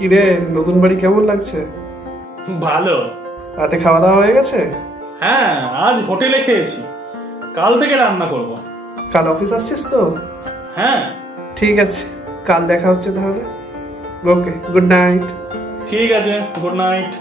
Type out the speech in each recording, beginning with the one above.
কি রে, নতুন বাড়ি কেমন লাগছে? ভালো। রাতে খাওয়া দাওয়া হয়ে গেছে? হ্যাঁ, আজ হোটেলে খেয়েছি, কাল থেকে রান্না করব। কাল অফিস আসছিস তো? হ্যাঁ। ঠিক আছে, কাল দেখা হচ্ছে তাহলে। ওকে, গুড নাইট। ঠিক আছে, গুড নাইট।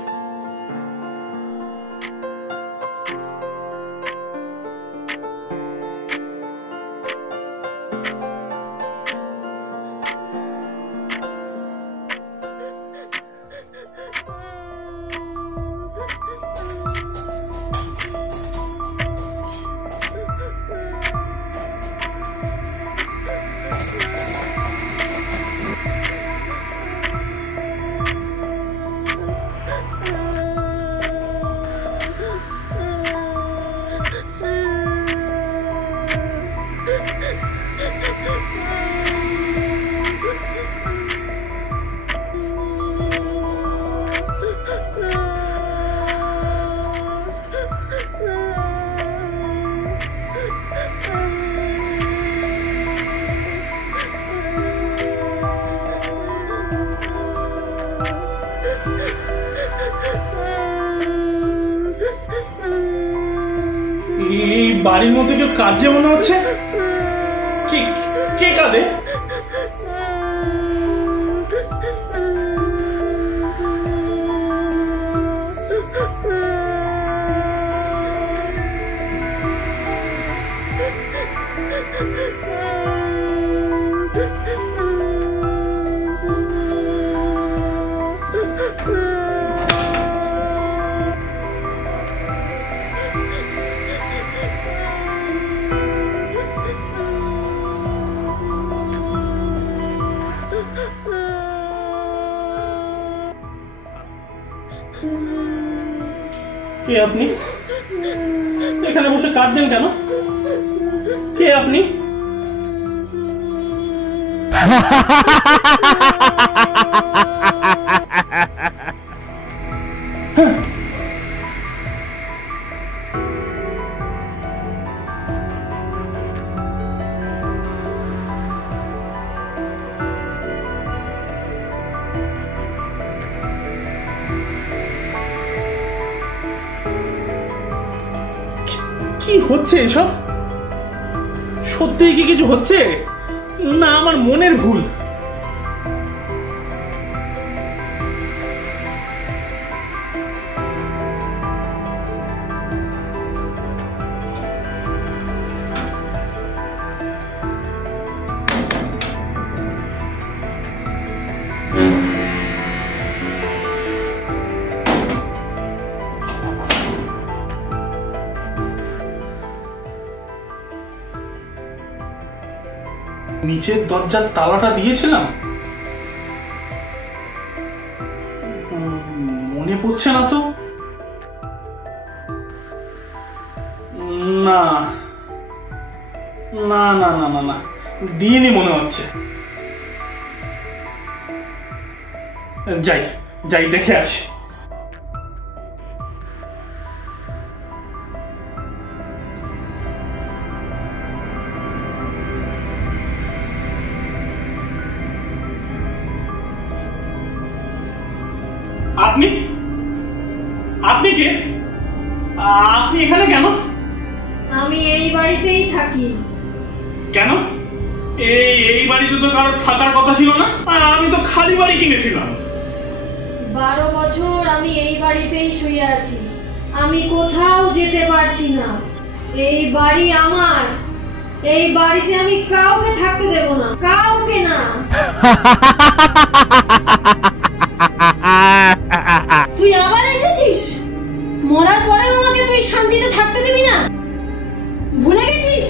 এই বাড়ির মধ্যে কেউ কাঁদছে মনে হচ্ছে। কে কাঁদে? কে আপনি? এখানে বসে কাঁদছেন কেন? কে আপনি? কি হচ্ছে এসব? সত্যিই কি কিছু হচ্ছে, না আমার মনের ভুল? নিচের দরজার তালাটা দিয়েছিলাম, মনে পড়ছে না তো। না না না না না না, দিইনি মনে হচ্ছে। যাই যাই দেখে আসি। আপনি আপনি কে? আপনি এখানে কেন? আমি এই বাড়িতেই থাকি। কেন? এই বাড়িতে তো কারোর থাকার কথা ছিল না, আর আমি তো খালি বাড়ি কিনেছিলাম। 12 বছর আমি এই বাড়িতেই শুয়ে আছি, আমি কোথাও যেতে পারছি না। এই বাড়ি আমার, এই বাড়িতে আমি কাউকে থাকতে দেব না, কাউকে না। তুই আবার এসেছিস? মরার পরেও আমাকে তুই শান্তিতে থাকতে দিবি না? ভুলে গেছিস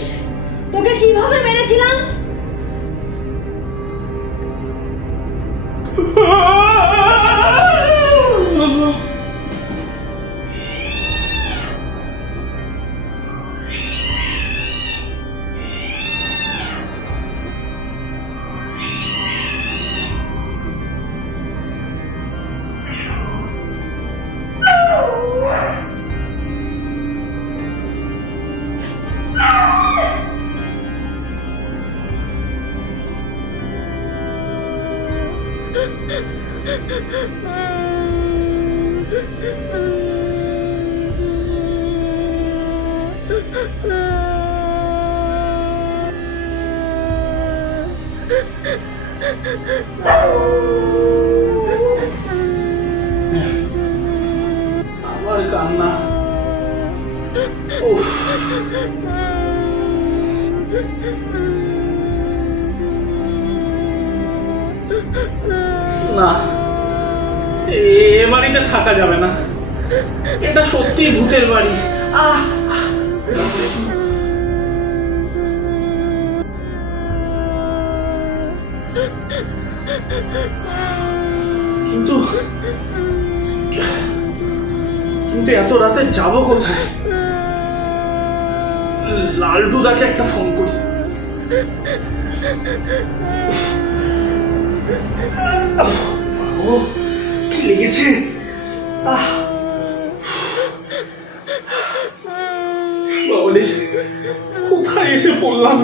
তোকে কিভাবে মেরেছিলাম? আবার কান্না। না, এ বাড়িতে থাকা যাবে না, এটা সত্যি ভূতের বাড়ি। কিন্তু কিন্তু এত রাতে যাব কোথায়? লালটুদাকে একটা ফোন করি। কি লেগেছে? কোথায় এসে পড়লাম?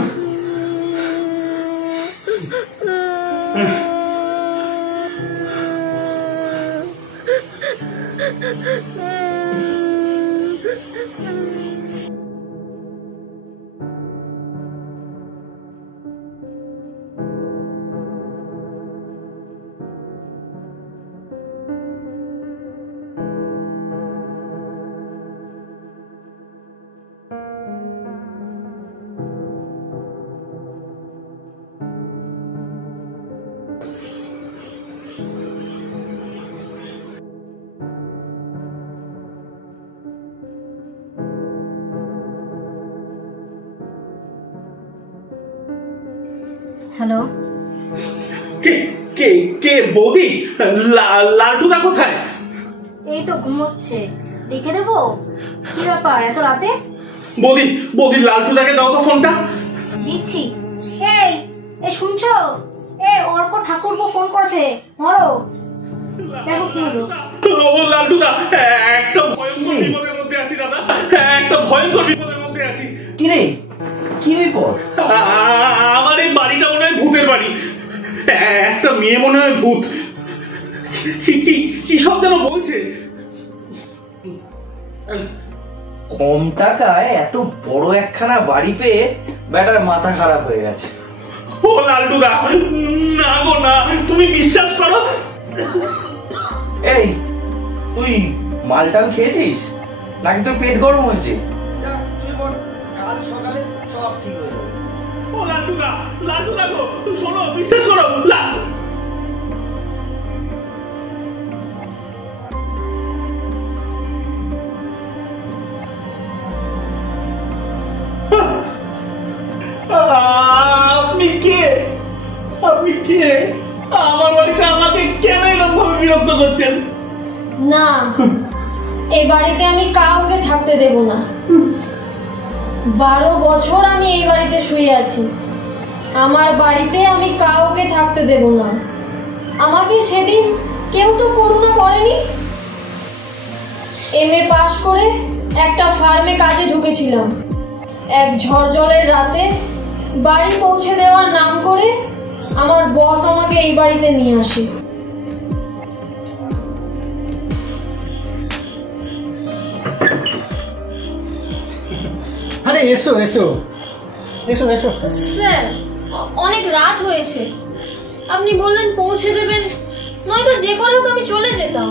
হ্যালো, কে কে কে বৌদি? লালটুদা কোথায়? এই তো ঘুমোচ্ছে, ডেকে দেবো? কি ব্যাপার এত রাতে? বৌদি বৌদি লালটুদাকে দাও তো ফোনটা। দিচ্ছি। এই এই শুনছো? অর্ক ঠাকুরপো ফোন করেছে, ধরো। দেখো কি হলো। ও লালটুদা, একটা ভয়ঙ্কর বিপদের মধ্যে আছি দাদা, একটা ভয়ঙ্কর বিপদের মধ্যে আছি। কি রে, কি বিপদ? আমার এই বাড়িটা মনে হয় ভূতের বাড়ি, একটা মেয়ে মনে হয় ভূত। কি সব যেন বলছে। কম টাকায় এত বড় একখানা বাড়ি পেয়ে ব্যাটার মাথা খারাপ হয়ে গেছে। ও লালটুদা, না গো না, তুমি বিশ্বাস করো। এই তুই মালটাল খেয়েছিস নাকি তোর পেট গরম হয়েছে? কাল সকালে সব ঠিক হয়ে যাবে। ও লালটুদা, লালটুদা গো, শোনো, বিশ্বাস করো। আপনি কে? আপনি কে? আমার বাড়িতে আমাকে কেন এরকম ভাবে বিরক্ত করছেন? না, এই বাড়িতে আমি কাউকে থাকতে দেব না। 12 বছর আমি এই বাড়িতে শুয়ে আছি, আমার বাড়িতে আমি কাউকে থাকতে দেব না। আমাকে সেদিন কেউ তো করুণা করেনি। MA পাশ করে একটা ফার্মে কাজে ঢুকেছিলাম। এক ঝড়জলের রাতে বাড়ি পৌঁছে দেওয়ার নাম করে আমার বস আমাকে এই বাড়িতে নিয়ে আসে। আরে এসো এসো এসো এসো। স্যার, অনেক রাত হয়েছে, আপনি বললেন পৌঁছে দেবেন, নয়তো যে করে হোক আমি চলে যেতাম।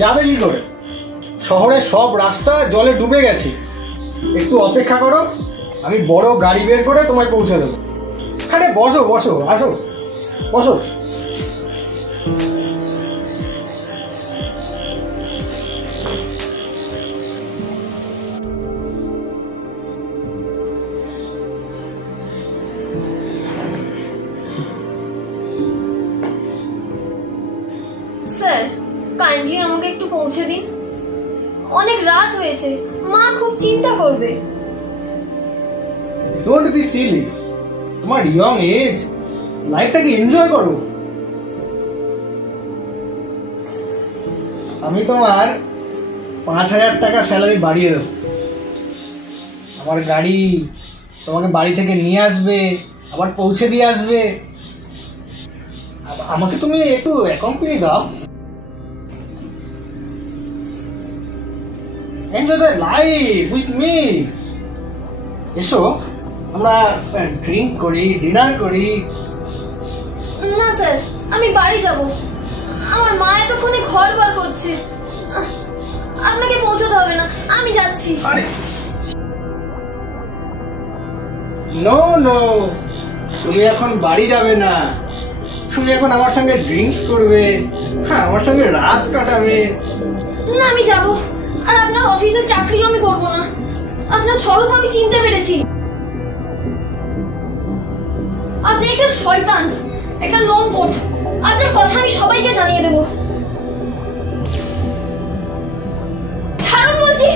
যাবে কি করে? শহরের সব রাস্তা জলে ডুবে গেছে, একটু অপেক্ষা করো, আমি বড় গাড়ি বের করে তোমায় পৌঁছে দেবো। আরে বসো বসো, আসো বসো। স্যার, কাইন্ডলি আমাকে একটু পৌঁছে দিন, অনেক রাত হয়েছে, মা খুব চিন্তা করবে। ডোন্ট বি সিলি, তোমার ইয়ং এজ, লাইফটাকে এনজয় করো। আমি তোমার 5000 টাকা স্যালারি বাড়িয়ে দেবো। আমার গাড়ি তোমাকে বাড়ি থেকে নিয়ে আসবে, আবার পৌঁছে দিয়ে আসবে। আমাকে তুমি একটু অ্যাকম্পানি দাও। Enjoy the life with me. এসো আমরা ড্রিঙ্ক করি, ডিনার করি। না স্যার, আমি বাড়ি যাব। আমার মা এতক্ষণে ঘর বার করছে। আপনাকে পৌঁছতে হবে না, আমি যাচ্ছি। নো নো, তুমি এখন বাড়ি যাবে না, তুমি এখন আমার সঙ্গে ড্রিঙ্কস করবে, হ্যাঁ আমার সঙ্গে রাত কাটাবে। না, আমি যাব। আর আপনার অফিসের চাকরিও আমি করব না। আপনার স্বরূপ আমি চিনতে পেরেছি। আপনি একটা শয়তান, একটা লম্পট। আপনার কথা আমি সবাইকে জানিয়ে দেব। ছাড়ুন বলছি।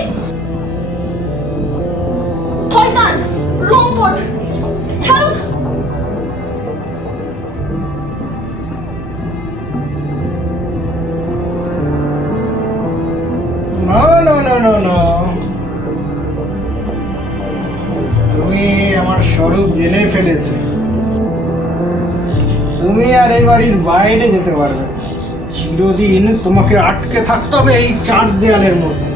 শয়তান, লম্পট, ছাড়ুন। No no no no no, তুমি আমার স্বরূপ জেনে ফেলেছো। তুমি আর এই বাড়ির বাইরে যেতে পারবে না। চিরদিন তোমাকে আটকে থাকতে হবে এই 4 দেয়ালের মধ্যে।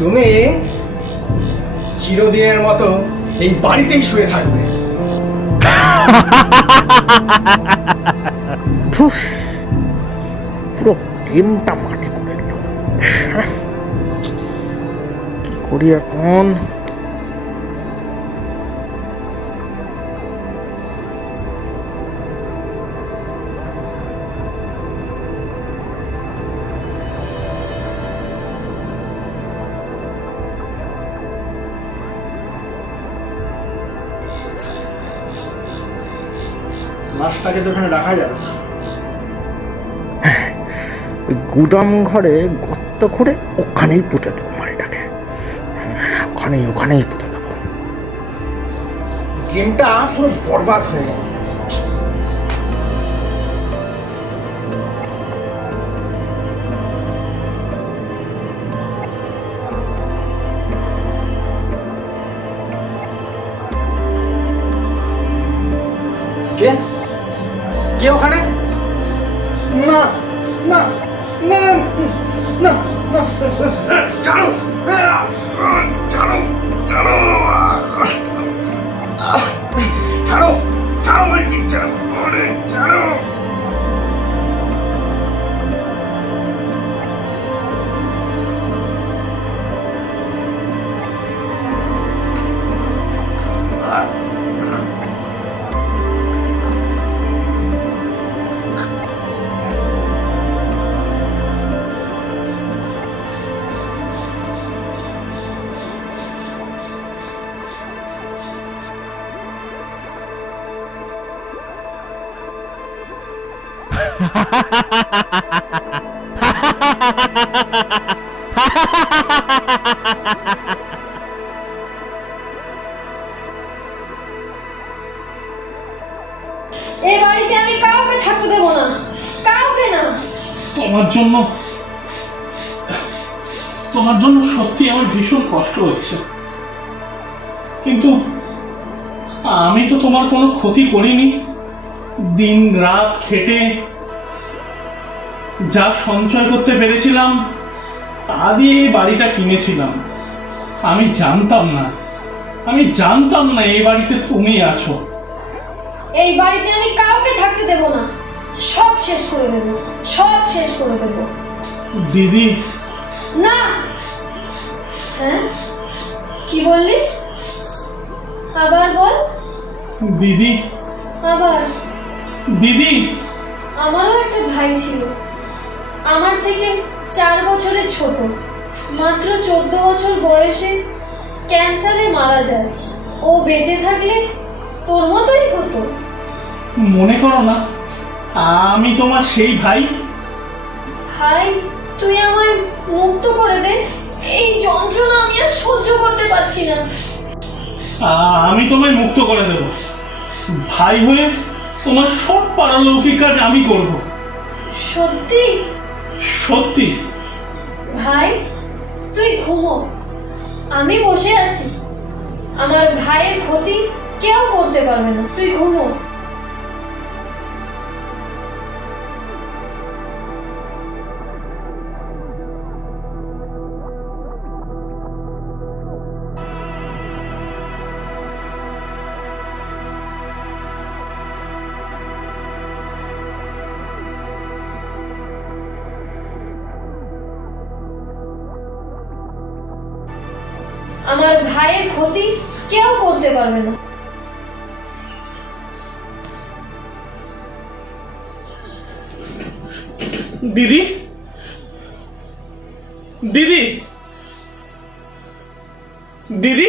তুমি চিরদিনের মতো এই বাড়িতেই শুয়ে থাকবে। পুরো গেমটা মাটি করে দিল। কি করি এখন? লাশটাকে তো ওখানে রাখা যাবে। গুদাম ঘরে গর্ত করে ওখানেই পুঁতে দেবো মালটাকে। ওখানেই পুঁতে দেবো। গেমটা পুরো বরবাদ হয়ে গেল। কে কে ওখানে? না না না না, ছাড়ো ছাড়ো ছাড়ো ছাড়ো ছাড়ো বলছি, ছাড়ো। এই বাড়িতে আমি কাউকে থাকতে দেব না, কাউকে না। তোমার জন্য সত্যি আমার ভীষণ কষ্ট হচ্ছে, কিন্তু আমি তো তোমার কোনো ক্ষতি করিনি। দিন রাত খেটে যা সঞ্চয় করতে পেরেছিলাম তা দিয়ে এই বাড়িটা কিনেছিলাম। আমি জানতাম না এই বাড়িতে তুমি আছো। এই বাড়িতে আমি কাউকে থাকতে দেব না, সব শেষ করে দেব, সব শেষ করে দেব। দিদি। না। হ্যাঁ, কি বললি? আবার বল। দিদি। আবার দিদি। আমারও একটা ভাই ছিল, আমার থেকে 4 বছরের ছোট। মাত্র 14 বছর বয়সে ক্যান্সারে মারা যায়। ও বেঁচে থাকলে তোর মতোই হতো। মনে করো না আমি তোমার সেই ভাই। ভাই তুই আমায় মুক্ত করে দে, এই যন্ত্রণা আমি আর সহ্য করতে পারছি না। আমি তোমায় মুক্ত করে দেব। ভাই হয়ে তোমার সব পারলৌকিক কাজ আমি করব। সত্যি? সত্যি। ভাই তুই ঘুমো, আমি বসে আছি। আমার ভাইয়ের ক্ষতি কেউ করতে পারবে না, তুই ঘুমো। আমার ভাইয়ের ক্ষতি কেউ করতে পারবে না। দিদি, দিদি, দিদি।